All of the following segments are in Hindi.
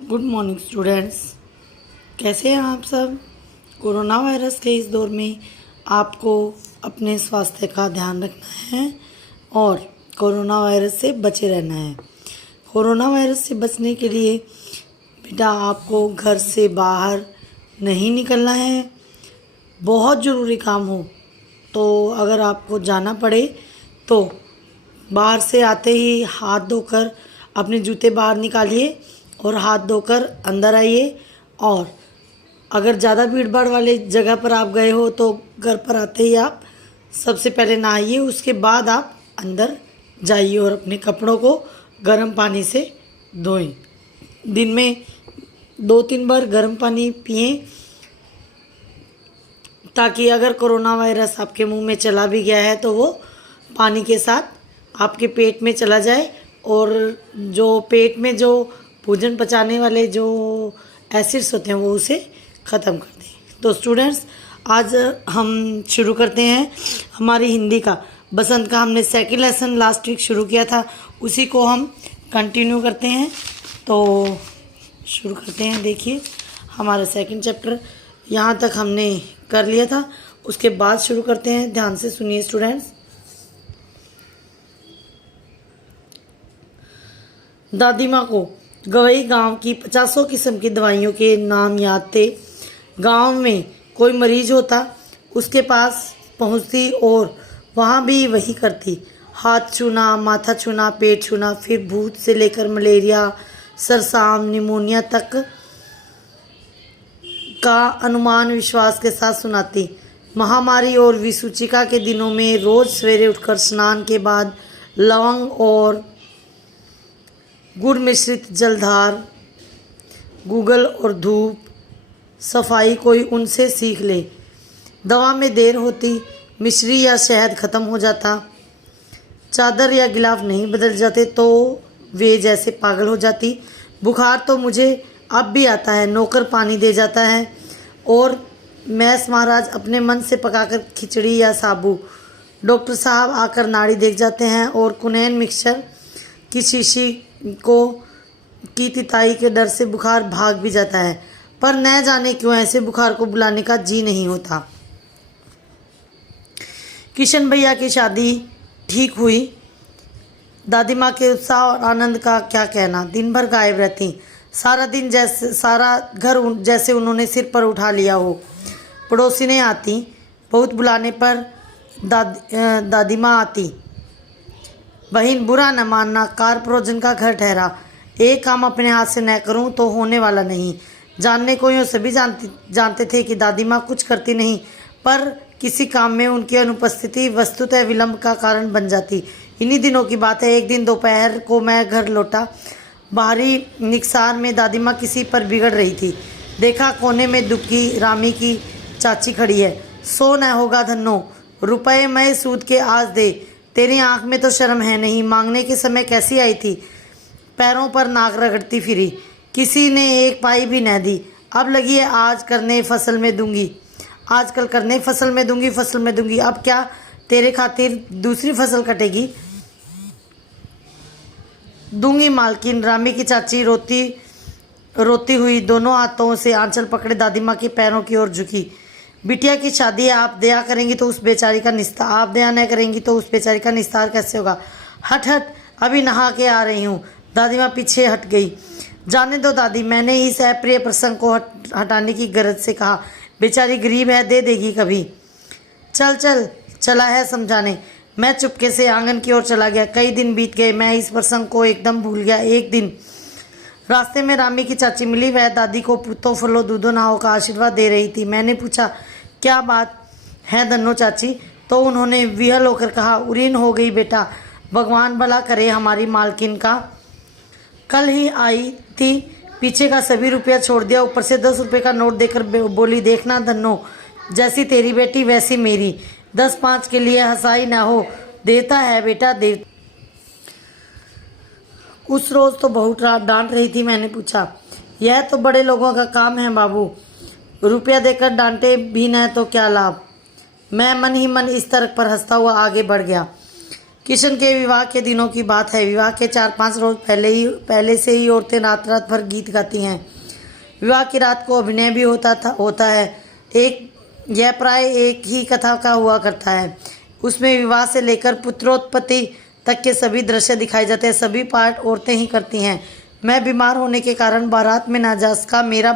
Good morning students. कैसे हैं आप सब। कोरोना वायरस के इस दौर में आपको अपने स्वास्थ्य का ध्यान रखना है और कोरोना वायरस से बचे रहना है। कोरोना वायरस से बचने के लिए बेटा आपको घर से बाहर नहीं निकलना है। बहुत ज़रूरी काम हो तो अगर आपको जाना पड़े तो बाहर से आते ही हाथ धोकर अपने जूते बाहर निकालिए और हाथ धोकर अंदर आइए। और अगर ज़्यादा भीड़ भाड़ वाले जगह पर आप गए हो तो घर पर आते ही आप सबसे पहले नहाइए, उसके बाद आप अंदर जाइए और अपने कपड़ों को गर्म पानी से धोएं। दिन में 2-3 बार गर्म पानी पिएं ताकि अगर कोरोना वायरस आपके मुंह में चला भी गया है तो वो पानी के साथ आपके पेट में चला जाए और जो पेट में जो भोजन पचाने वाले जो एसिड्स होते हैं वो उसे ख़त्म कर दें। तो स्टूडेंट्स आज हम शुरू करते हैं हमारी हिंदी का बसंत का। हमने सेकंड लेसन लास्ट वीक शुरू किया था, उसी को हम कंटिन्यू करते हैं। तो शुरू करते हैं। देखिए हमारा सेकंड चैप्टर यहाँ तक हमने कर लिया था, उसके बाद शुरू करते हैं। ध्यान से सुनिए स्टूडेंट्स। दादी माँ को गवई गांव की 50 किस्म की दवाइयों के नाम याद थे। गांव में कोई मरीज होता उसके पास पहुंचती और वहाँ भी वही करती। हाथ छूना, माथा छूना, पेट छूना, फिर भूत से लेकर मलेरिया, सरसाम, निमोनिया तक का अनुमान विश्वास के साथ सुनाती। महामारी और विसूचिका के दिनों में रोज़ सवेरे उठकर स्नान के बाद लवंग और गुड़ मिश्रित जलधार, गूगल और धूप सफाई कोई उनसे सीख ले। दवा में देर होती, मिश्री या शहद ख़त्म हो जाता, चादर या गिलाफ नहीं बदल जाते तो वे जैसे पागल हो जाती। बुखार तो मुझे अब भी आता है, नौकर पानी दे जाता है और मैस महाराज अपने मन से पकाकर खिचड़ी या साबू। डॉक्टर साहब आकर नाड़ी देख जाते हैं और कुनैन मिक्सचर की शीशी की तिताई के डर से बुखार भाग भी जाता है। पर न जाने क्यों ऐसे बुखार को बुलाने का जी नहीं होता। किशन भैया की शादी ठीक हुई। दादी माँ के उत्साह और आनंद का क्या कहना। दिन भर गायब रहती, सारा दिन जैसे सारा घर जैसे उन्होंने सिर पर उठा लिया हो। पड़ोसी ने आती, बहुत बुलाने पर दादी माँ आती। बहन बुरा न मानना, कार परोजन का घर ठहरा। एक काम अपने हाथ से न करूं तो होने वाला नहीं। जानने को यूँ सभी जानते थे कि दादी माँ कुछ करती नहीं, पर किसी काम में उनकी अनुपस्थिति वस्तुतः विलंब का कारण बन जाती। इन्हीं दिनों की बात है। एक दिन दोपहर को मैं घर लौटा। बाहरी निकसार में दादी माँ किसी पर बिगड़ रही थी। देखा कोने में दुखी रामी की चाची खड़ी है। सो न होगा धन्नो, रुपये मैं सूद के आज दे। तेरी आंख में तो शर्म है नहीं, मांगने के समय कैसी आई थी। पैरों पर नाक रगड़ती फिरी, किसी ने एक पाई भी न दी। अब लगी है आज करने फसल में दूंगी, आजकल करने फसल में दूंगी। अब क्या तेरे खातिर दूसरी फसल कटेगी। दूंगी मालकिन। रामी की चाची रोती हुई दोनों हाथों से आंचल पकड़े दादी माँ के पैरों की ओर झुकी। बिटिया की शादी है, आप दया करेंगी तो उस बेचारी का निस्तार, आप दया न करेंगी तो उस बेचारी का निस्तार कैसे होगा। हट हट, अभी नहा के आ रही हूँ। दादी माँ पीछे हट गई। जाने दो दादी, मैंने इस अप्रिय प्रसंग को हटाने की गरज से कहा। बेचारी गरीब है, दे देगी कभी। चला है समझाने। मैं चुपके से आंगन की ओर चला गया। कई दिन बीत गए, मैं इस प्रसंग को एकदम भूल गया। एक दिन रास्ते में रामी की चाची मिली। वह दादी को पूतो फलो दूधो नाव का आशीर्वाद दे रही थी। मैंने पूछा क्या बात है धन्नो चाची, तो उन्होंने विहल होकर कहा उरीन हो गई बेटा, भगवान भला करे हमारी मालकिन का। कल ही आई थी, पीछे का सभी रुपया छोड़ दिया, ऊपर से 10 रुपये का नोट देकर बोली देखना धन्नो, जैसी तेरी बेटी वैसी मेरी। 10-5 के लिए हंसाई ना हो, देता है बेटा दे। उस रोज़ तो बहुत डांट रही थी। मैंने पूछा यह तो बड़े लोगों का काम है बाबू, रुपया देकर डांटे भी न तो क्या लाभ। मैं मन ही मन इस तर्क पर हंसता हुआ आगे बढ़ गया। किशन के विवाह के दिनों की बात है। विवाह के 4-5 रोज पहले से ही औरतें रात रात भर गीत गाती हैं। विवाह की रात को अभिनय भी होता है। यह प्राय एक ही कथा का हुआ करता है। उसमें विवाह से लेकर पुत्रोत्पत्ति तक के सभी दृश्य दिखाए जाते हैं। सभी पार्ट औरतें ही करती हैं। मैं बीमार होने के कारण बारात में ना जा सका। मेरा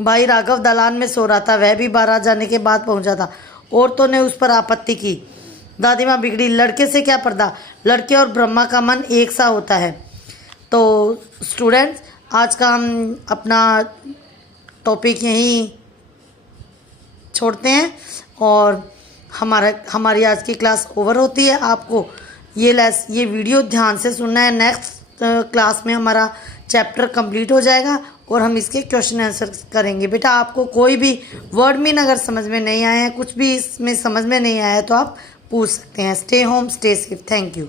भाई राघव दालान में सो रहा था। वह भी बारात जाने के बाद पहुंचा था। औरतों ने उस पर आपत्ति की। दादी माँ बिगड़ी। लड़के से क्या पर्दा, लड़के और ब्रह्मा का मन एक सा होता है। तो स्टूडेंट्स, आज का हम अपना टॉपिक यहीं छोड़ते हैं और हमारी आज की क्लास ओवर होती है। आपको ये वीडियो ध्यान से सुनना है। नेक्स्ट क्लास में हमारा चैप्टर कंप्लीट हो जाएगा और हम इसके क्वेश्चन आंसर करेंगे। बेटा, आपको कोई भी वर्ड मीन अगर समझ में नहीं आया है, कुछ भी इसमें समझ में नहीं आया है, तो आप पूछ सकते हैं। Stay home, stay safe. Thank you.